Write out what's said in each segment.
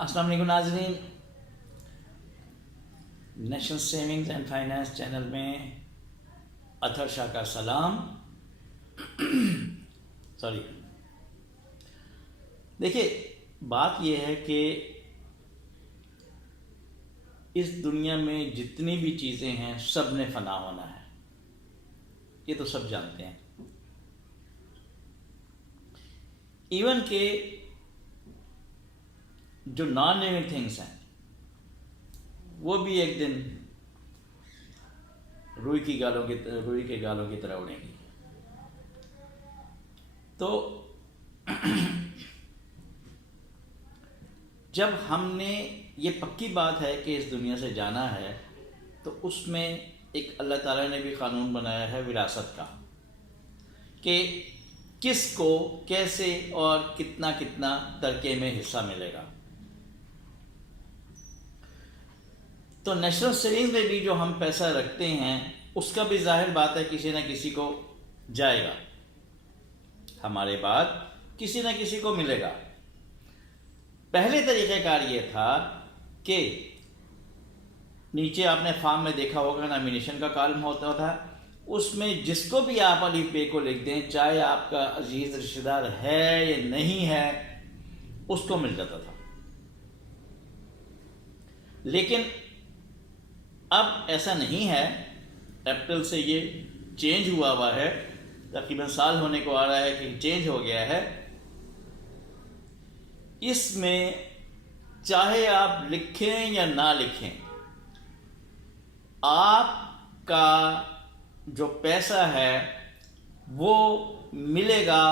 السلام علیکم ناظرین، national savings and finance channel میں اطہر شاہ کا سلام۔ سوری، دیکھیے بات یہ ہے کہ اس دنیا میں جتنی بھی چیزیں ہیں سب نے فنا ہونا ہے، یہ تو سب جانتے ہیں۔ ایون کہ جو نان لیونگ تھنگس ہیں وہ بھی ایک دن روئی کے گالوں کی طرح اڑیں گی۔ تو جب ہم نے یہ پکی بات ہے کہ اس دنیا سے جانا ہے تو اس میں ایک اللہ تعالیٰ نے بھی قانون بنایا ہے وراثت کا، کہ کس کو کیسے اور کتنا ترکے میں حصہ ملے گا۔ تو نیشنل سیونگز میں بھی جو ہم پیسہ رکھتے ہیں اس کا بھی ظاہر بات ہے کسی نہ کسی کو جائے گا، ہمارے بعد کسی نہ کسی کو ملے گا۔ پہلے طریقہ کار یہ تھا کہ نیچے آپ نے فارم میں دیکھا ہوگا نامینیشن کا کالم ہوتا تھا، اس میں جس کو بھی آپ علی پے کو لکھ دیں، چاہے آپ کا عزیز رشتہ دار ہے یا نہیں ہے، اس کو مل جاتا تھا۔ لیکن اب ایسا نہیں ہے، اپریل سے یہ چینج ہوا ہے، تقریباً سال ہونے کو آ رہا ہے کہ چینج ہو گیا ہے۔ اس میں چاہے آپ لکھیں یا نہ لکھیں، آپ کا جو پیسہ ہے وہ ملے گا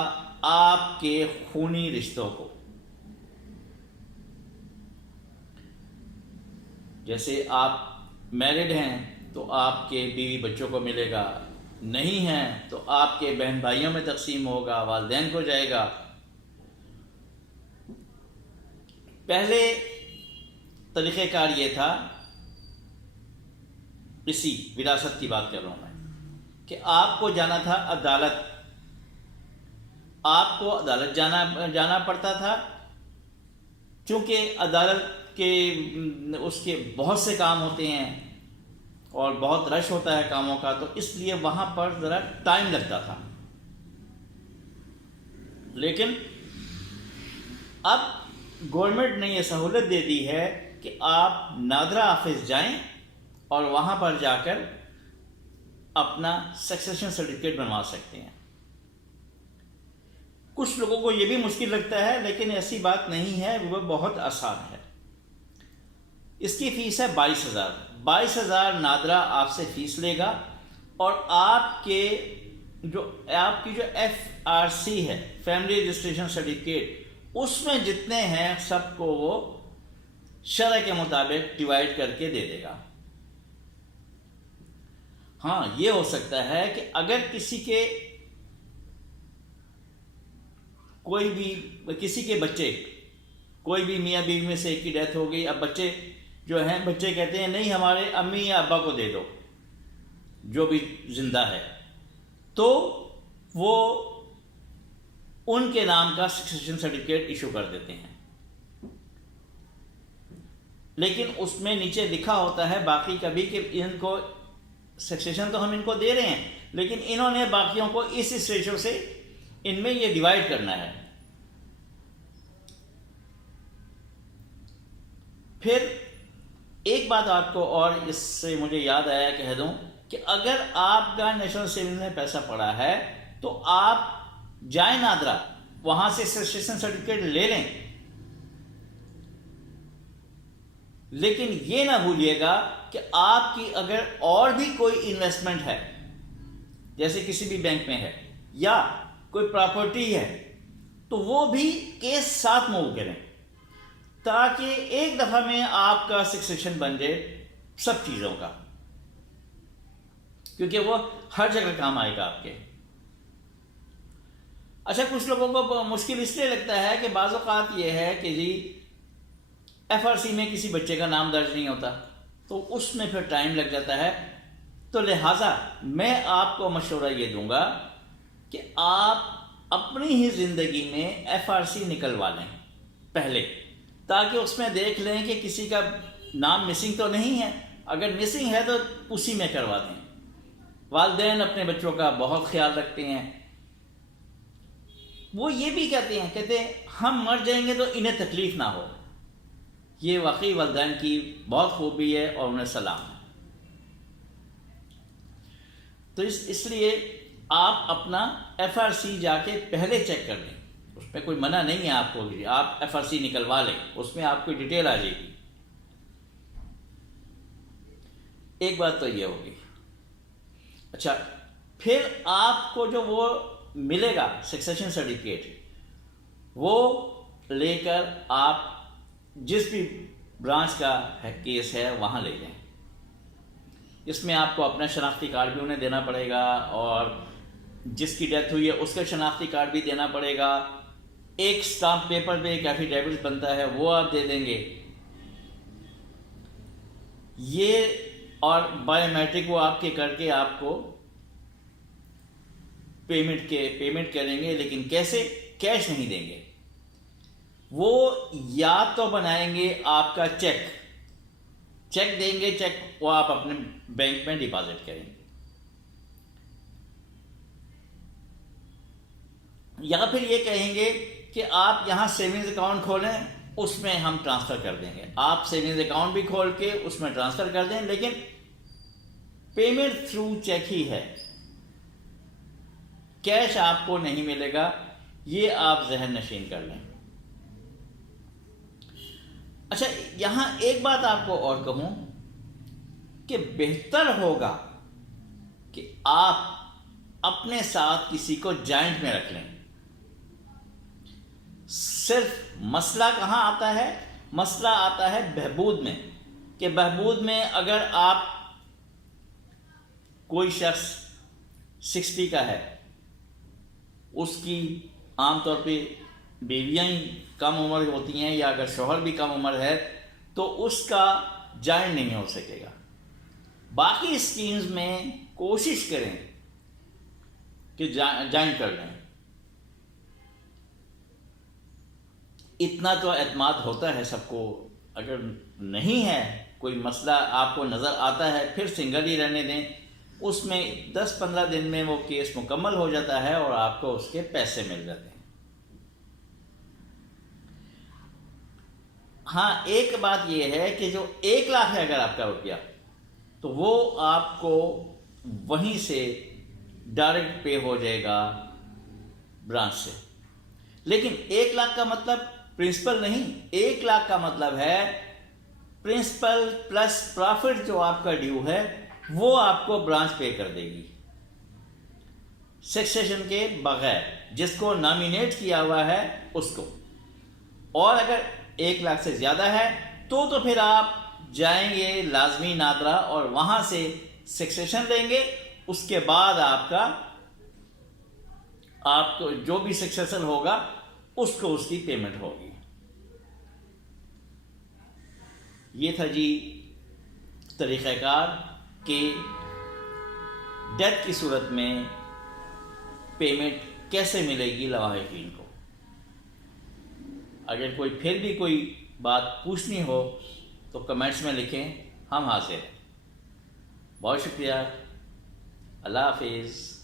آپ کے خونی رشتوں کو۔ جیسے آپ میرڈ ہیں تو آپ کے بیوی بچوں کو ملے گا، نہیں ہیں تو آپ کے بہن بھائیوں میں تقسیم ہوگا، والدین کو جائے گا۔ پہلے طریقہ کار یہ تھا، اسی وراثت کی بات کر رہا ہوں میں، کہ آپ کو جانا تھا عدالت، آپ کو عدالت جانا پڑتا تھا، چونکہ عدالت کے اس کے بہت سے کام ہوتے ہیں اور بہت رش ہوتا ہے کاموں کا، تو اس لیے وہاں پر ذرا ٹائم لگتا تھا۔ لیکن اب گورنمنٹ نے یہ سہولت دے دی ہے کہ آپ نادرا آفس جائیں اور وہاں پر جا کر اپنا سکسیشن سرٹیفکیٹ بنوا سکتے ہیں۔ کچھ لوگوں کو یہ بھی مشکل لگتا ہے، لیکن ایسی بات نہیں ہے، وہ بہت آسان ہے۔ اس کی فیس ہے 22,000 نادرا آپ سے فیس لے گا، اور آپ کی جو FRC ہے، فیملی رجسٹریشن سرٹیفکیٹ، اس میں جتنے ہیں سب کو وہ شرع کے مطابق ڈیوائیڈ کر کے دے دے گا۔ ہاں، یہ ہو سکتا ہے کہ اگر کسی کے بچے، کوئی بھی میاں بیوی میں سے ایک کی ڈیتھ ہو گئی، اب بچے کہتے ہیں نہیں ہمارے امی یا ابا کو دے دو، جو بھی زندہ ہے، تو وہ ان کے نام کا سکسیشن سرٹیفکیٹ ایشو کر دیتے ہیں۔ لیکن اس میں نیچے لکھا ہوتا ہے باقی کبھی کہ ان کو سکسیشن تو ہم ان کو دے رہے ہیں، لیکن انہوں نے باقیوں کو اس ریشو سے ان میں یہ ڈیوائیڈ کرنا ہے۔ پھر ایک بات آپ کو اور اس سے مجھے یاد آیا کہہ دوں، کہ اگر آپ کا نیشنل سیونگز میں پیسہ پڑا ہے تو آپ جائیں نادرا، وہاں سے سکسیشن سرٹیفکیٹ لے لیں، لیکن یہ نہ بھولیے گا کہ آپ کی اگر اور بھی کوئی انویسٹمنٹ ہے، جیسے کسی بھی بینک میں ہے یا کوئی پراپرٹی ہے، تو وہ بھی کیس ساتھ موو کریں، تاکہ ایک دفعہ میں آپ کا سکسیشن بن جائے سب چیزوں کا، کیونکہ وہ ہر جگہ کام آئے گا آپ کے۔ اچھا، کچھ لوگوں کو مشکل اس لیے لگتا ہے کہ بعض اوقات یہ ہے کہ جی FRC میں کسی بچے کا نام درج نہیں ہوتا، تو اس میں پھر ٹائم لگ جاتا ہے۔ تو لہٰذا میں آپ کو مشورہ یہ دوں گا کہ آپ اپنی ہی زندگی میں FRC نکلوا لیں پہلے، تاکہ اس میں دیکھ لیں کہ کسی کا نام مسنگ تو نہیں ہے، اگر مسنگ ہے تو اسی میں کروا دیں۔ والدین اپنے بچوں کا بہت خیال رکھتے ہیں، وہ یہ بھی کہتے ہیں ہم مر جائیں گے تو انہیں تکلیف نہ ہو۔ یہ واقعی والدین کی بہت خوبی ہے اور انہیں سلام ہے۔ تو اس لیے آپ اپنا FRC جا کے پہلے چیک کر لیں، اس میں کوئی منع نہیں ہے آپ کو، آپ FRC نکلوا لیں، اس میں آپ کو ڈیٹیل آ جائے گی۔ ایک بات تو یہ ہوگی۔ اچھا، پھر آپ کو جو وہ ملے گا سکسیشن سرٹیفکیٹ، وہ لے کر آپ جس بھی برانچ کا کیس ہے وہاں لے جائیں۔ اس میں آپ کو اپنا شناختی کارڈ بھی انہیں دینا پڑے گا، اور جس کی ڈیتھ ہوئی ہے اس کا شناختی کارڈ بھی دینا پڑے گا۔ ایک اسٹامپ پیپر پہ ایک ایفیڈیوٹ بنتا ہے، وہ آپ دے دیں گے۔ یہ اور بایو میٹرک وہ آپ کے کر کے آپ کو پیمنٹ کریں گے، لیکن کیسے؟ کیش نہیں دیں گے، وہ یا تو بنائیں گے آپ کا چیک دیں گے، چیک وہ آپ اپنے بینک میں ڈپازٹ کریں گے، یا پھر یہ کہیں گے کہ آپ یہاں سیونگز اکاؤنٹ کھولیں، اس میں ہم ٹرانسفر کر دیں گے۔ آپ سیونگز اکاؤنٹ بھی کھول کے اس میں ٹرانسفر کر دیں، لیکن پیمنٹ تھرو چیک ہی ہے، کیش آپ کو نہیں ملے گا، یہ آپ ذہن نشین کر لیں۔ اچھا، یہاں ایک بات آپ کو اور کہوں کہ بہتر ہوگا کہ آپ اپنے ساتھ کسی کو جائنٹ میں رکھ لیں۔ صرف مسئلہ کہاں آتا ہے؟ مسئلہ آتا ہے بہبود میں، کہ بہبود میں اگر آپ کوئی شخص 60 کا ہے، اس کی عام طور پہ بیویاں ہی کم عمر ہوتی ہیں، یا اگر شوہر بھی کم عمر ہے تو اس کا جوائن نہیں ہو سکے گا۔ باقی اسکیمز میں کوشش کریں کہ جوائن کر لیں۔ اتنا تو اعتماد ہوتا ہے سب کو، اگر نہیں ہے کوئی مسئلہ آپ کو نظر آتا ہے پھر سنگل ہی رہنے دیں، اس میں 10-15 دن میں وہ کیس مکمل ہو جاتا ہے اور آپ کو اس کے پیسے مل جاتے ہیں۔ ہاں، ایک بات یہ ہے کہ جو 1 لاکھ ہے اگر آپ کا روپیہ، تو وہ آپ کو وہیں سے ڈائریکٹ پے ہو جائے گا برانچ سے۔ لیکن 1 لاکھ کا مطلب پرنسپل نہیں، 1 لاکھ کا مطلب ہے پرنسپل پلس پرافٹ جو آپ کا ڈیو ہے وہ آپ کو برانچ پے کر دے گی، سکسیشن کے بغیر، جس کو نامینیٹ کیا ہوا ہے اس کو۔ اور اگر 1 لاکھ سے زیادہ ہے تو پھر آپ جائیں گے لازمی نادرا اور وہاں سے سکسیشن لیں گے، اس کے بعد آپ کو جو بھی سکسیسر ہوگا اس کو اس کی پیمنٹ ہوگی۔ یہ تھا جی طریقہ کار کہ ڈیتھ کی صورت میں پیمنٹ کیسے ملے گی لواحقین کو۔ اگر کوئی پھر بھی کوئی بات پوچھنی ہو تو کمنٹس میں لکھیں، ہم حاضر ہیں۔ بہت شکریہ، اللہ حافظ۔